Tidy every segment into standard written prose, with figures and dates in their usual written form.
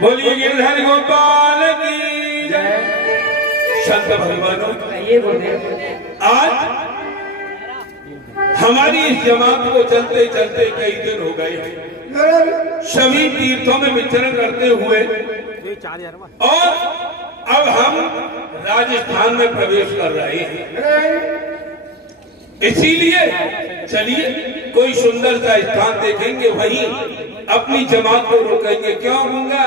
बोलिए गिरधर गोपाल की जय। संत भगवानों, आज हमारी इस जमात को चलते चलते कई दिन हो गए, सभी तीर्थों में विचरण करते हुए, और अब हम राजस्थान में प्रवेश कर रहे हैं। इसीलिए चलिए कोई सुंदर सा स्थान देखेंगे, वहीं अपनी जमात को रोकेंगे। क्यों होगा?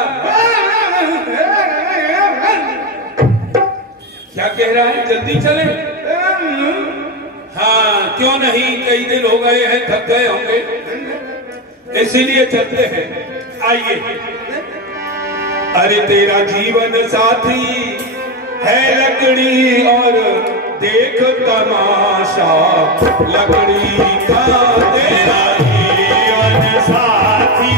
क्या कह रहा है? जल्दी चले। हाँ, क्यों नहीं, कई दिन हो गए हैं, थक गए होंगे, इसीलिए चलते हैं। आइए। अरे तेरा जीवन साथी है लकड़ी और देख तमाशा लकड़ी का। तेरा जीवन साथी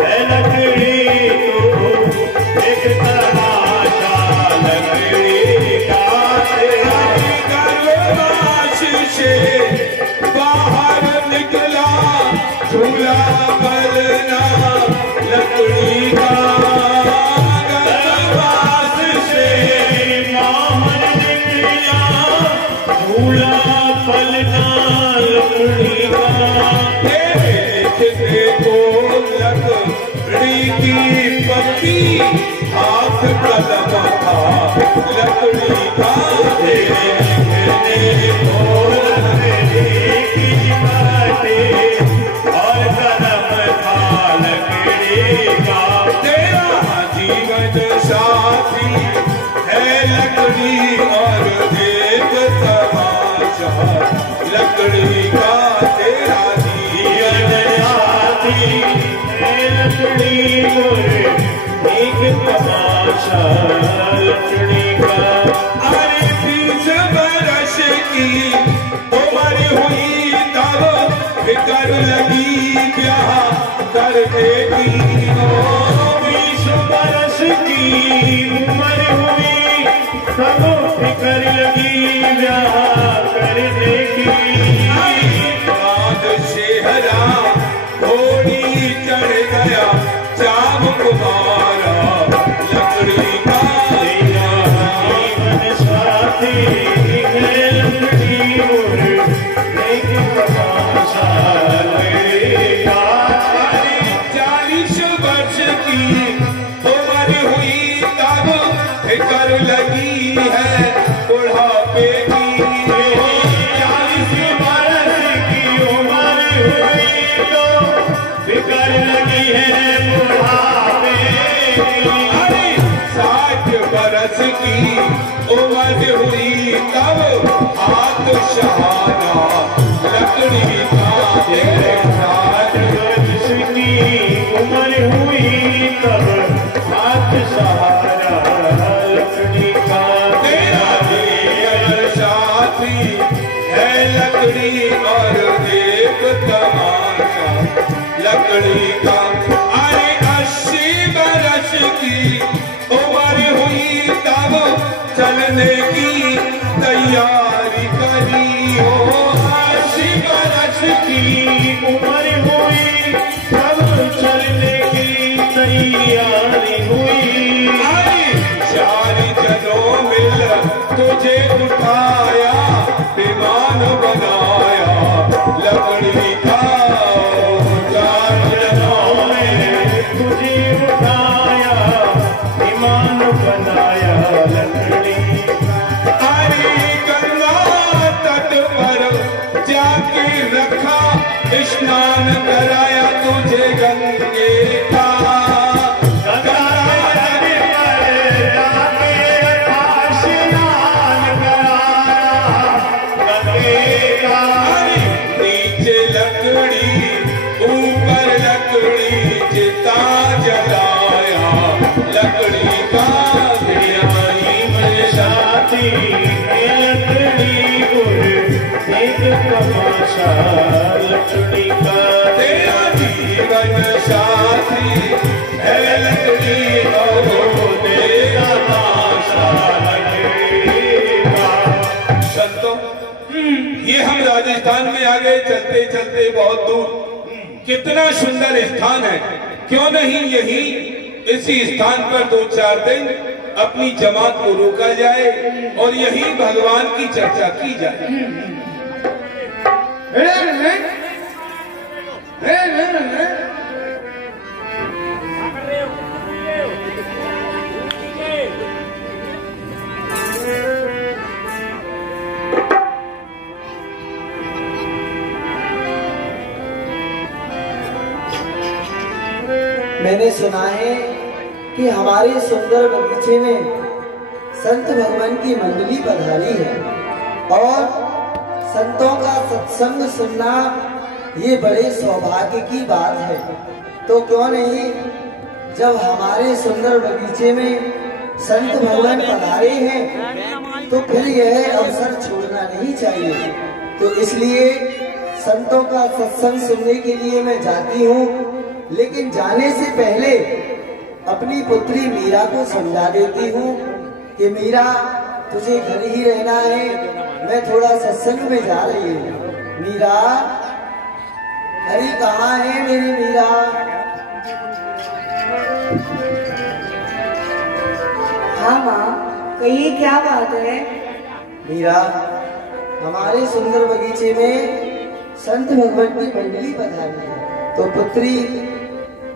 है लकड़ी तो देख तमाशा लकड़ी का। तेरा गर्भवास से बाहर निकला झूला भरना लकड़ी का। पत्ती हाथ कदम था लकड़ी का। लिखने को लकड़ी की बातें और कदम था लकड़ी का। तेरा जीवन साथी है लकड़ी और देख तमाशा लकड़ी का। तेरा जीवन साथी लकड़ी और एक तमाशा लकड़ी का। अरे 20 बरस की उम्र हुई तब फिकर लगी ब्याह करने की। 20 बरस की उम्र हुई तब फिकर लगी ब्याह करने की। बाद सेहरा घोड़ी चढ़ गया चाबुक मारा लकड़ी का। जीवन साथी है लकड़ी और एक तमाशा लकड़ी का। 40 वर्ष की उम्र हुई तब फिकर लगी है बुढ़ापे की। 40 वर्ष की उम्र हुई तो फिकर लगी है बुढ़ापे की। 60 बरस की उम्र हुई तब हाथ सहारा लकड़ी का। 60 बरस की उम्र हुई तब हाथ सहारा लकड़ी का। तेरा जीवन साथी है लकड़ी और देख तमाशा लकड़ी का। अरे 80 बरस की उम्र हुई तब चलने की तैयारी करी हो। 80 बरस की उम्र हुई तब चलने की तैयारी हुई। अरे 4 जनों मिल तुझे उठाया विमान बनाया लकड़ी का। बनाया लकड़ी। अरे गंगा तट पर जाके रखा स्नान कराया तुझे गंगे का। गंगा तट पर जाके रखा स्नान कराया गंगे का। नीचे लकड़ी ऊपर लकड़ी चिता जलाया लकड़ी का। साथी लकड़ी और एक तमाशा लकड़ी का। तेरा जीवन साथी है लकड़ी और एक तमाशा लकड़ी का। संतों, ये हम राजस्थान में आ गए चलते चलते बहुत दूर। कितना सुंदर स्थान है, क्यों नहीं यही इसी स्थान पर 2-4 दिन अपनी जमात को रोका जाए और यही भगवान की चर्चा की जाए। मैंने सुना है कि हमारे सुंदर बगीचे में संत भगवान की मंडली पधारी है और संतों का सत्संग सुनना ये बड़े सौभाग्य की बात है। तो क्यों नहीं, जब हमारे सुंदर बगीचे में संत भगवान पधारे हैं तो फिर यह अवसर छोड़ना नहीं चाहिए। तो इसलिए संतों का सत्संग सुनने के लिए मैं जाती हूँ, लेकिन जाने से पहले अपनी पुत्री मीरा को समझा देती हूँ कि मीरा तुझे घर ही रहना है, मैं थोड़ा सत्संग में जा रही हूँ। मीरा, अरे कहाँ है मेरी मीरा? हाँ माँ, कहिए क्या बात है? मीरा, हमारे सुंदर बगीचे में संत भगवान की मंडली पधारी है, तो पुत्री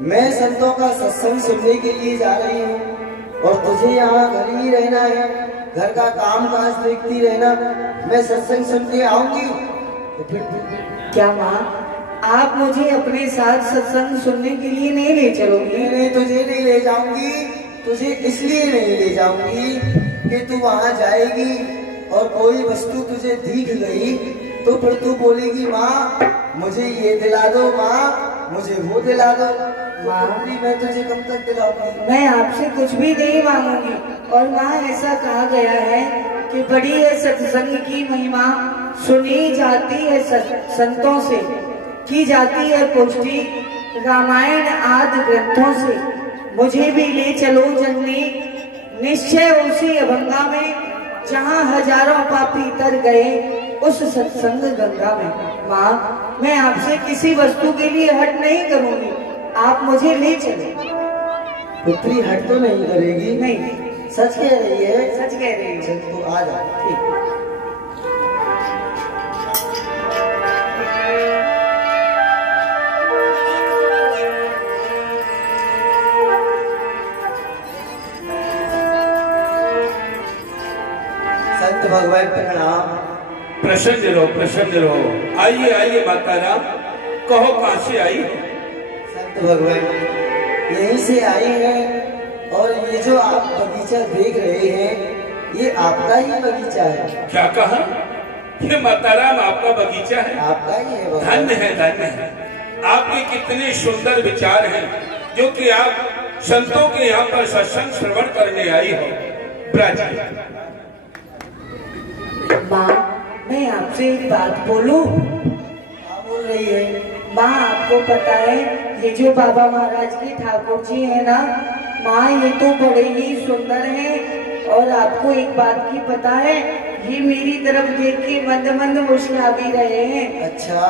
मैं संतों का सत्संग सुनने के लिए जा रही हूँ और तुझे यहाँ घर ही रहना है, घर का काम काज देखती रहना, मैं सत्संग सुन के आऊंगी तो फिर क्या माँ, आप मुझे अपने साथ सत्संग सुनने के लिए नहीं ले चलोगी? नहीं, तुझे नहीं ले जाऊंगी। तुझे इसलिए नहीं ले जाऊंगी कि तू वहाँ जाएगी और कोई वस्तु तुझे दिख गई तो फिर तू बोलेगी माँ मुझे ये दिला दो, माँ मुझे वो दिला दो। माँ, मैं तुझे कब तक दिलाऊंगी? मैं आपसे कुछ भी नहीं मांगूंगी। और माँ, ऐसा कहा गया है कि बड़ी है सत्संग की महिमा, सुनी जाती है संतों से, की जाती है पुष्टि रामायण आदि ग्रंथों से। मुझे भी ले चलो जननी, निश्चय उसी अभंगा में जहाँ हजारों पापी तर गए उस सत्संग गंगा में। माँ, मैं आपसे किसी वस्तु के लिए हट नहीं करूंगी, आप मुझे ले चले। पुत्री हट तो नहीं करेगी? नहीं, सच कह रही है? सच कह रही है। तो आ जा। ठीक। संत भगवान प्रणाम। प्रसन्न रहो, प्रसन्न रहो। आइए आइए माता राम, कहो कहाँ से आई? संत भगवान यहीं से आई है और ये जो आप बगीचा देख रहे हैं ये आपका ही बगीचा है। क्या कहा? ये माता राम आपका बगीचा है? आपका ही है। धन्य है, धन्य है। आपके कितने सुंदर विचार हैं जो कि आप संतों के यहाँ पर सत्संग श्रवण करने आई हो। ब्रज माँ, मैं आपसे एक बात बोलूं? क्या बोल रही है? माँ, आपको पता है ये जो बाबा महाराज के ठाकुर जी है ना माँ, ये तो बड़े ही सुंदर हैं। और आपको एक बात की पता है, ये मेरी तरफ देख के मंद मंद मुस्कुरा भी रहे हैं। अच्छा?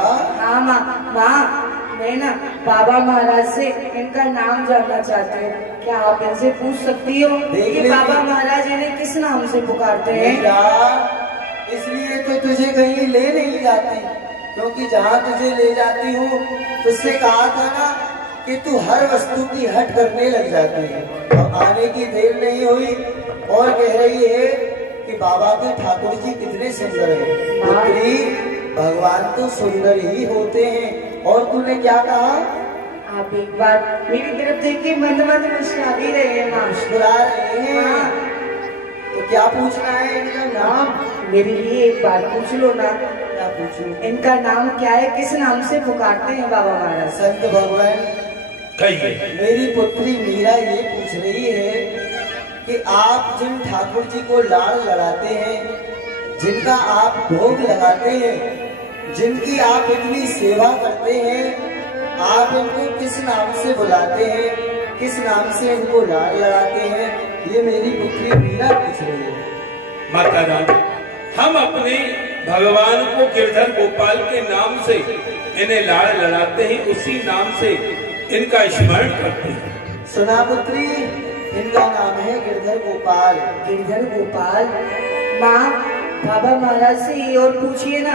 हाँ माँ। माँ, मैं ना बाबा महाराज से इनका नाम जानना चाहती हूँ, क्या आप इनसे पूछ सकती हो कि बाबा महाराज इन्हें किस नाम से पुकारते हैं? इसलिए तो तुझे कहीं ले नहीं जाती, क्योंकि जहाँ तुझे ले जाती हूँ तुझसे कहा था ना कि तू हर वस्तु की हट करने लग जाती है। अब आने की देर नहीं हुई और कह रही है कि बाबा के ठाकुर जी कितने सुंदर हैं। पुत्री, भगवान तो सुंदर ही होते हैं। और तूने क्या कहा? आप एक बार मेरी तरफ देख के मंद मंद मुस्कुरा भी रहे हैं। माँ, मुस्कुरा रहे हैं? तो क्या पूछना है? इनका नाम मेरे लिए एक बार पूछ लो ना। क्या पूछूं? इनका नाम क्या है, किस नाम से पुकारते हैं बाबा महाराज? संत भगवान, कहिए। मेरी पुत्री मीरा ये पूछ रही है कि आप जिन ठाकुर जी को लाड़ लड़ाते हैं, जिनका आप भोग लगाते हैं, जिनकी आप इतनी सेवा करते हैं, आप इनको किस नाम से बुलाते हैं, किस नाम से इनको लाड़ लड़ाते हैं? ये मेरी पुत्री मीरा पूछ रही है। माता राम, हम अपने भगवान को गिरधर गोपाल के नाम से इन्हें लाड़ लड़ाते हैं, उसी नाम से इनका स्मरण करते हैं। सुना पुत्री, इनका नाम है गिरधर गोपाल। गिरधर गोपाल। माँ, बाबा महाराज से ये और पूछिए ना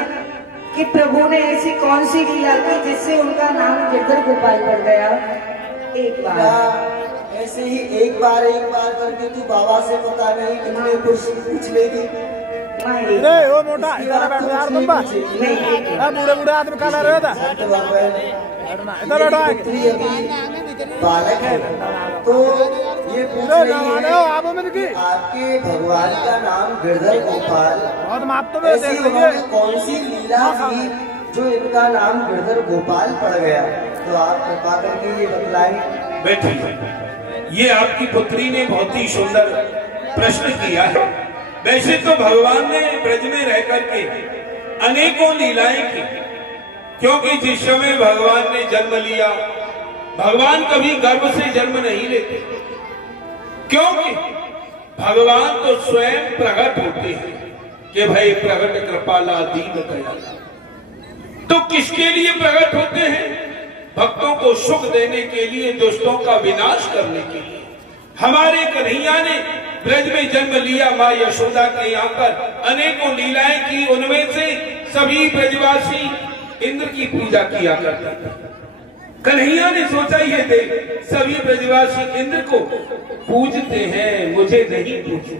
कि प्रभु ने ऐसी कौन सी लीला की जिससे उनका नाम गिरधर गोपाल पड़ गया। एक बार ऐसे ही एक बार करके तू बाबा से पता नहीं कितने पूछ लेगी। वो मोटा इधर बैठ यार तुम बूढ़े बूढ़े आदमी का रहे था इधर बालक है तो ये पूछ रही है आपके भगवान का नाम गिरधर गोपाल, ऐसी उन्होंने कौन सी लीला की जो इनका नाम गिरधर गोपाल पड़ गया, तो आप कृपा करके ये बतलाएं। बेटी, ये आपकी पुत्री ने बहुत ही सुंदर प्रश्न किया है। वैसे तो भगवान ने ब्रज में रह करके अनेकों लीलाएं की, क्योंकि जिस समय भगवान ने जन्म लिया, भगवान कभी गर्भ से जन्म नहीं लेते, क्योंकि भगवान तो स्वयं प्रकट होते हैं कि भाई प्रकट कृपाला दीन दयाला। तो किसके लिए प्रकट होते हैं? भक्तों को सुख देने के लिए, दुष्टों का विनाश करने के लिए। हमारे कन्हैया ने ब्रज में जन्म लिया, माँ यशोदा के यहाँ पर अनेकों लीलाएं की। उनमें से सभी ब्रजवासी इंद्र की पूजा किया करते थे। कन्हैया ने सोचा ये देख, सभी ब्रजवासी इंद्र को पूजते हैं, मुझे नहीं पूजते।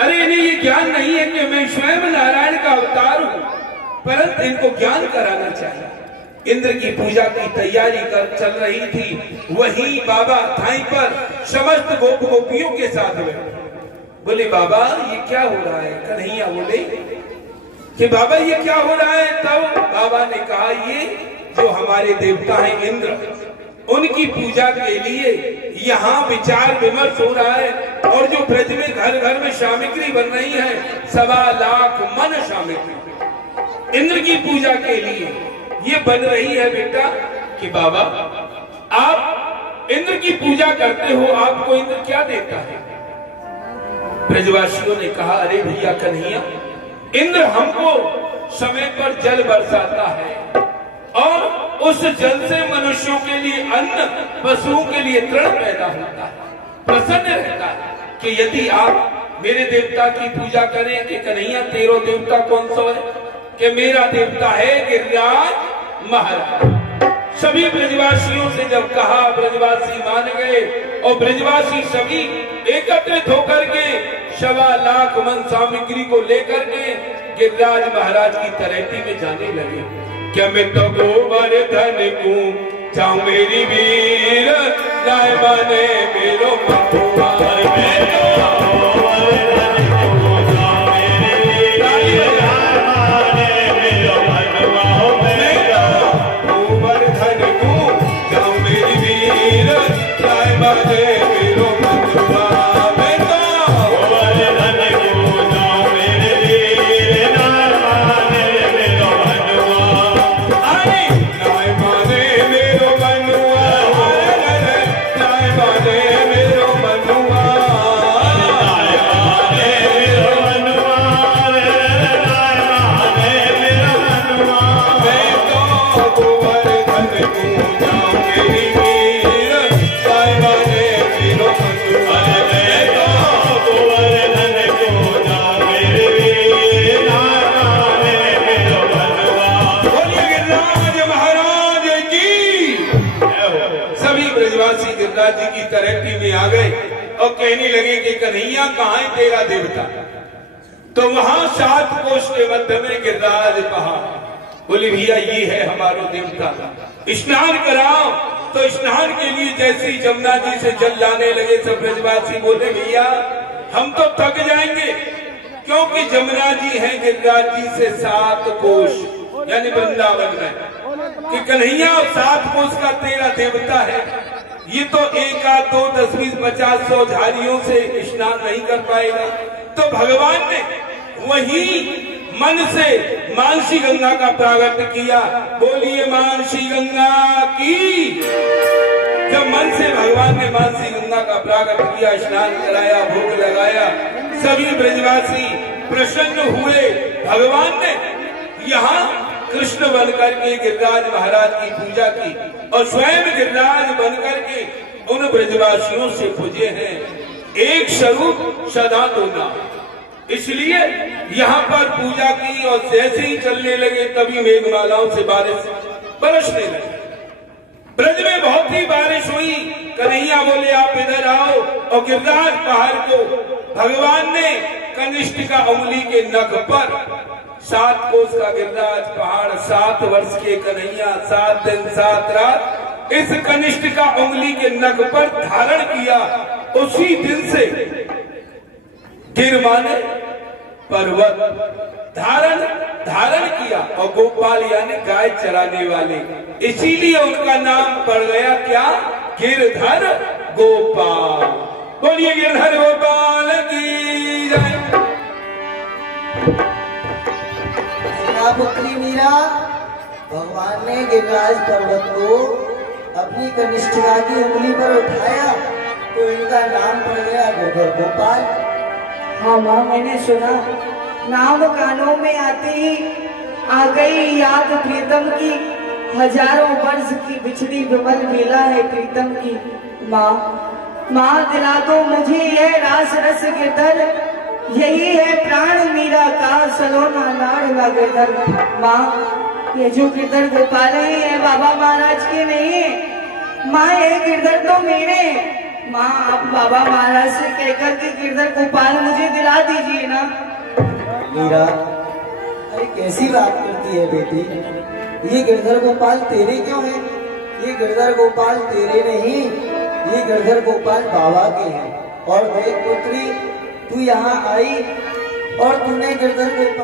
अरे इन्हें ये ज्ञान नहीं है कि मैं स्वयं नारायण का अवतार हूं, परंतु इनको ज्ञान कराना चाहिए। इंद्र की पूजा की तैयारी कर चल रही थी, वही बाबा थाई पर समस्त गोप गोपियों के साथ में बोले, बाबा ये क्या हो रहा है? कन्हैया बोले कि बाबा ये क्या हो रहा है? तब बाबा ने कहा, ये जो हमारे देवता हैं इंद्र, उनकी पूजा के लिए यहाँ विचार विमर्श हो रहा है, और जो ब्रज में घर घर में सामग्री बन रही है, 1.25 लाख मन सामग्री इंद्र की पूजा के लिए ये बन रही है बेटा। कि बाबा आप इंद्र की पूजा करते हो, आपको इंद्र क्या देता है? ब्रजवासियों ने कहा, अरे भैया कन्हैया, इंद्र हमको समय पर जल बरसाता है, और उस जल से मनुष्यों के लिए अन्न, पशुओं के लिए तृण पैदा होता है। प्रसन्न रहता है कि यदि आप मेरे देवता की पूजा करें। कि कन्हैया तेरो देवता कौन सा है? कि मेरा देवता है गिरिराज महाराज। सभी ब्रजवासियों से जब कहा, ब्रजवासी मान गए, और ब्रजवासी सभी एकत्रित होकर के 1.25 लाख मन सामग्री को लेकर के गिरिराज महाराज की तलहटी में जाने लगे। क्या मैं तो गोवर्धन को चाहूं मेरी वीर, राय माने मेरो मथुआ। जी की तरक्की में आ गए और कहने लगे कि कन्हैया कहाँ है तेरा देवता? तो वहां 7 कोष के मध्य में गिरिराज पहाड़। बोले भैया ये है हमारा देवता, स्नान कराओ। तो स्नान के लिए जैसे ही जमुना जी से जल लाने लगे, सब ब्रजवासी बोले भैया हम तो थक जाएंगे, क्योंकि जमुना जी है गिरिराज जी से 7 कोष यानी वृंदावन में। कि कन्हैया 7 कोष का तेरा देवता है, ये तो 1 आध 2 10 20 50 100 झाड़ियों से स्नान नहीं कर पाएगा। तो भगवान ने वही मन से मानसी गंगा का प्रागट्य किया। बोलिए मानसी गंगा की। जब मन से भगवान ने मानसी गंगा का प्रागट्य किया, स्नान कराया, भोग लगाया, सभी ब्रजवासी प्रसन्न हुए। भगवान ने यहाँ कृष्ण बनकर के गिरिराज महाराज की पूजा की, और स्वयं गिरिराज बनकर के उन ब्रजवासियों से पूजे हैं, एक स्वरूप सदा दो नाम। इसलिए यहाँ पर पूजा की और जैसे ही चलने लगे तभी मेघमालाओं से बारिश बरसने लगी। ब्रज में बहुत ही बारिश हुई। कन्हैया बोले आप इधर आओ, और गिरिराज पहाड़ को भगवान ने कनिष्ठ का उंगली के नख पर 7 कोस का गिरिराज पहाड़, 7 वर्ष के कन्हैया, 7 दिन 7 रात इस कनिष्ठ का उंगली के नख पर धारण किया। उसी दिन से गिर माने पर्वत धारण किया, और गोपाल यानी गाय चराने वाले, इसीलिए उनका नाम पड़ गया क्या, गिरधर गोपाल। बोलिए गिरधर गोपाल की जय। पुत्री मीरा, भगवान ने गिरिराज पर्वत को अपनी कनिष्ठिका की उंगली पर उठाया तो इनका नाम पड़ गया गिरधर गोपाल। हाँ माँ, मैंने सुना, नाम कानों में आते ही आ गई याद प्रीतम की, हजारों वर्ष की बिछड़ी विमल बेला है प्रीतम की। माँ दिला दो मुझे यह रास रस गिरधर, यही है प्राण मीरा का सलोना लाडला गिरधर। माँ, ये जो गिरधर गोपाल है ये बाबा महाराज के नहीं है। माँ, ये गिरधर तो मेरे। माँ, आप बाबा महाराज से कहकर के गिरधर गोपाल मुझे दिला दीजिए ना। मीरा, अरे कैसी बात करती है बेटी, ये गिरधर गोपाल तेरे क्यों है? ये गिरधर गोपाल तेरे नहीं, ये गिरधर गोपाल बाबा के हैं। और देख पुत्री, तू यहाँ आई और तूने गिरधर गोपाल